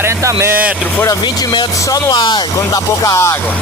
40 metros, fora 20 metros só no ar, quando dá pouca água.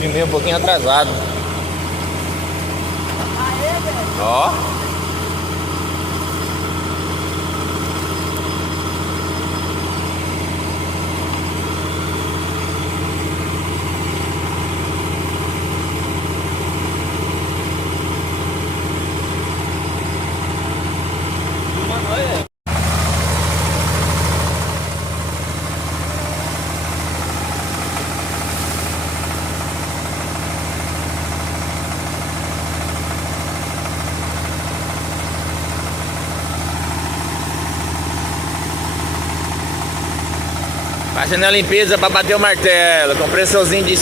Filmei um pouquinho atrasado. Ó. Fazendo a limpeza para bater o martelo, com pressorzinho de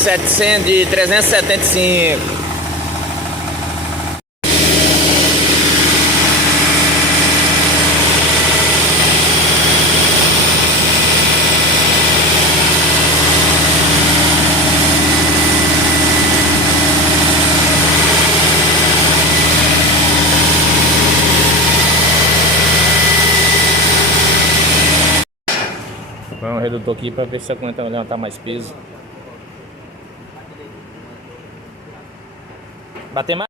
375. Põe um redutor aqui para ver se aguenta levantar mais peso. Bater mais.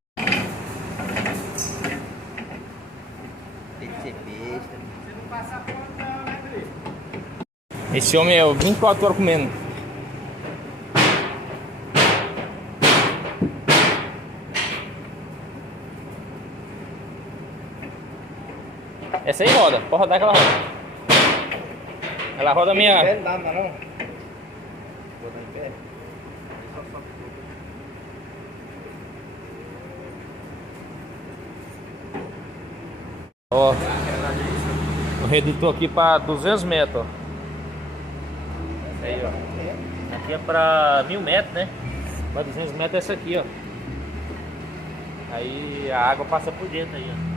Tem que ser besta. Esse homem é 24 horas comendo. Essa aí roda, pode rodar aquela roda. Ela roda a minha. Não dá, não. Vou dar em pé. Ó, o redutor aqui para 200 metros. Ó. Aí, ó. Aqui é para 1000 metros, né? Para 200 metros é essa aqui, ó. Aí a água passa por dentro aí, ó.